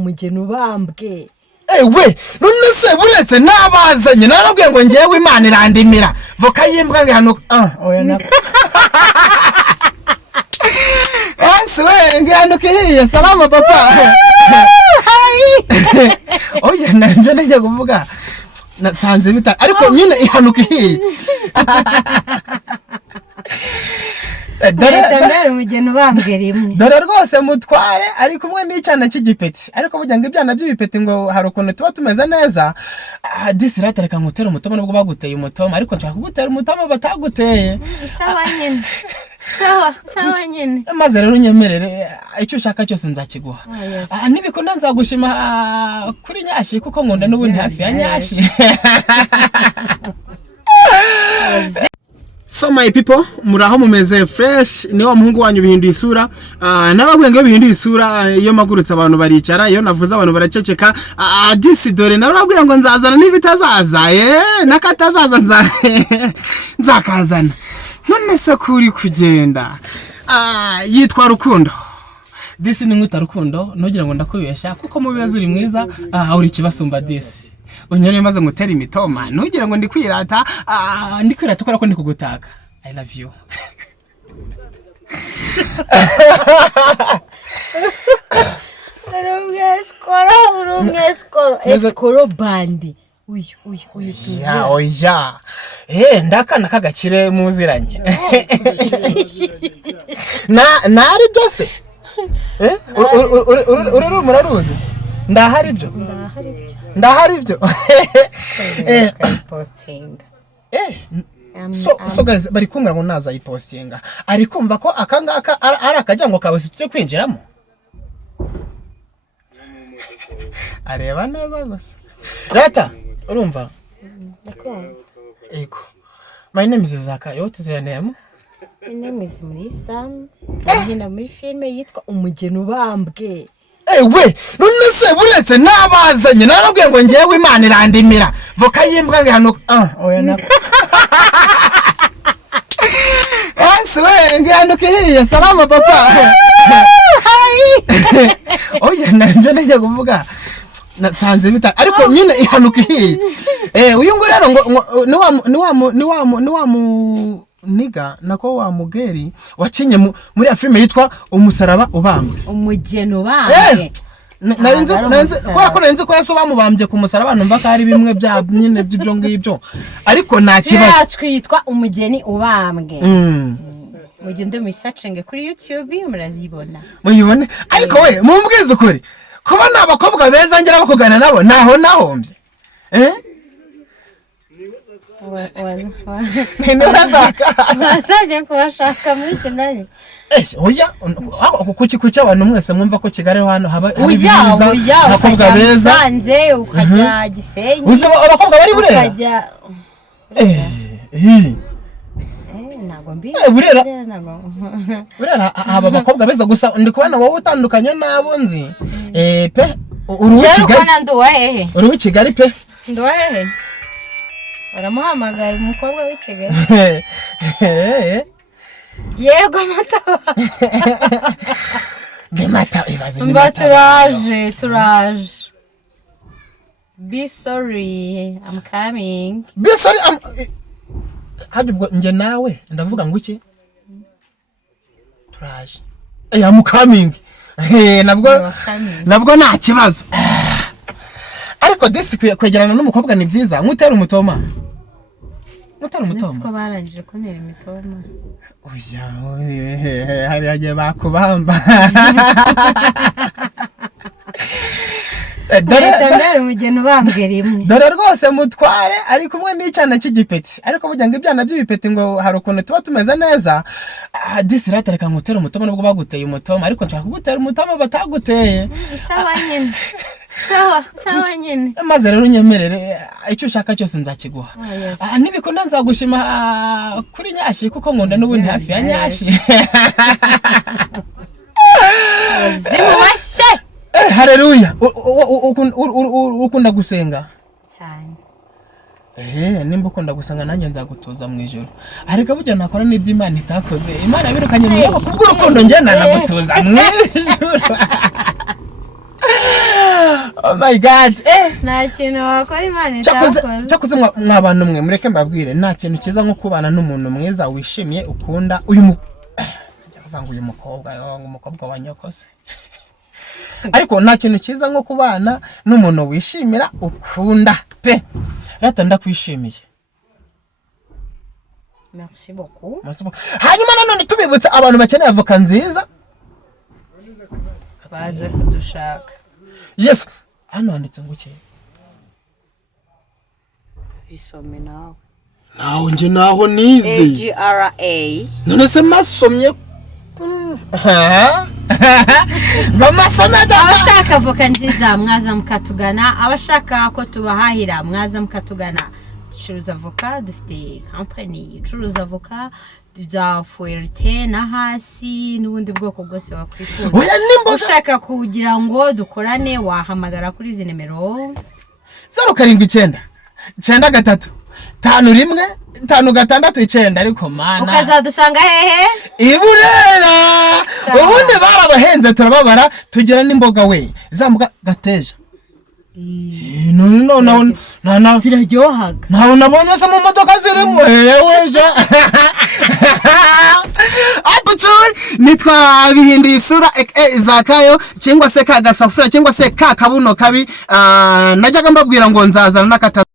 umugeni ubambwe. Ewe none se buretse nabazanye narabwiye ngo ngewe Imana irandimira voka yimbwa ngihano oya na Aswe ngihano kihiye salama papa. Oya nanje najya kuvuga natsanze bita ariko nyine ihanuka ihiye. Dore umugeni ubambwe rimwe. Dore rwose mutware ari kumwe n'icana cy'igipeti ariko burya ngo ibyana by'ibipeti ngo hari ukuntu tuba tumeze neza. Disirate reka ngutera umutoma nubwo baguteye umutoma ariko nshaka kugutera umutoma bataguteye. Sawa nyine. Sawa nyine. Maze rero unyemerere icyo ushaka cyose nzakiguha. Nibikunda nzagushima kuri Nyashi kuko nkunda n'ubundi hafi ya Nyashi. So my people, muraho mumeze fresh ni wa muhungu wanyu bihinduye isura. Nababwiye ngo bihinduye isura iyo magurutse abantu baricara iyo navuze abantu baraceceka. Disi dore narababwiye ngo nzazana n'ibitazaza nakatazaza nzakazana. None se kuri kugenda yitwa Rukundo. Disi ni mwita Rukundo nugira ngo ndakubesha kuko mu bibazo uri mwiza uri kibasumba Disi. Unyere maze ngutera imitoma nugira ngo ndikwirata ukora ko ndikugutaka. I love you. Eskoro bandi. Uyu ya oya. Ndakana kagakire muziranye. Nari byose. Uri muraruzi. Ndahari byo. Posting. So guys bari kumwe ngo naza ipostinga. Ari kumva ko akangaka ari akajyango kawe situje kwinjiramo. Areba neza gusa. Rata urumva? Ego. My name is Zaka. What is your name? My name is Mulisa. Ngenda muri filme yitwa Umugeni Ubambwe. Ewe none se buretse nabazanye narabwiye ngo ngewe Imana irandimira voka yimbwa ngihano oya na Aswe ngihano kihiye salama papa. Oya nanje najya kuvuga natsanze bita ariko nyine ihanuka ihiye. Uyu ngo rero ngo ni wa niga nako wa mugeri wacinye muri filme yitwa Umusaraba Ubambwe. Umugeni ubambwe. Narinze ko narinze ko yaso bamubambye ku musaraba numva ko ari bimwe bya nyine by'ibyo ngibyo ariko nta kibazo. Yatwitwa Umugeni Ubambwe. Mugende musearching kuri YouTube murazibona. Muyibone ariko we mumbwize ukuri kuba nabakobwa beza ngira bakugana nabo naho nahombye. Wasajya kubashaka muri kinani. Oya kuki abantu mwese mwumva ko Kigali hano haba ari biza abakobwa beza sanze ukajya Gisenyi. Uzi abakobwa bari Burera. Nago mbi. Burera aba bakobwa beza gusa ndi kubana wowe utandukanye nabo nzi. Pe uru Kigali. Uru Kigali pe. Ndo hehe. Baramuhamagaye umukobwa w'Ikigali. Yego mata. Mata ibaze ni mata. Turaje. Be sorry, I'm coming. Be sorry, Hajubwo nje nawe ndavuga ngo iki? Turaje. I'm coming. Nabwo nta kibazo. Ariko disi kwegerana n'umukobwa ni byiza nkutera umutoma. Siko barangije kuntera imitoma. Oya hari hagiye bakubamba. Dore umugeni ubambwe rimwe. Dore rwose mutware ari kumwe n'icana cy'igipeti ariko burya ngo ibyana by'ibipeti ngo hari ukuntu tuba tumeze neza. Disirate reka ngutera umutoma nubwo baguteye umutoma ariko nshaka kugutera umutoma bataguteye. Sawa nyine. Sawa nyine. Maze rero unyemerere icyo ushaka cyose nzakiguha. Nibikunda nzagushima kuri Nyashi kuko nkunda n'ubundi hafi ya Nyashi. Zimubashe. Haleluya. Ukunda gusenga cyane. Nimba ukunda gusenga nanjye nzagutuza mu ijoro. Ariko burya nakora n'ibyo Imana itakoze. Imana birukanye mu kubw'urukundo njye nanagutuza mu ijoro. Oh my god. Nta kintu wakora Imana Cyakoze itakoze. mwabantu mwe mureke mbabwire nta kintu kiza nko kubana n'umuntu mwiza wishimiye ukunda uyu kuvanga uyu mukobwa umukobwa wa nyokose. Ariko nta kintu kiza nko kubana n'umuntu wishimira ukunda pe. Rata ndakwishimiye. Merci beaucoup. Hanyuma nanone tubibutse abantu bakeneye avoka nziza baze kudushaka. Yes. Hano handitse ngo iki? Bisome nawe. Naho nje naho nize. AGRA. None se masomye. Bamasoma da. Abashaka avoka nziza mwaza mukatugana, abashaka ko tubahahira mwaza mukatugana. Ducuruza avoka, dufite company icuruza avoka za fuerte na hasi n'ubundi bwoko bwose wakwifuza. Ushaka kugira ngo dukorane wahamagara kuri izi nimero 079 93 51 569 ariko mana ukazadusanga hehe Iburera. Ubundi barabahenze turababara tugera n'imboga we zambuka gateja. No ziraryohaga. Naho nabonye se mu modoka zirimo weje. Apuchuri nitwa bihinduye isura Zakayo cyangwa se kagasafura cyangwa se kakabuno kabi najyaga mbabwira ngo nzazana nakata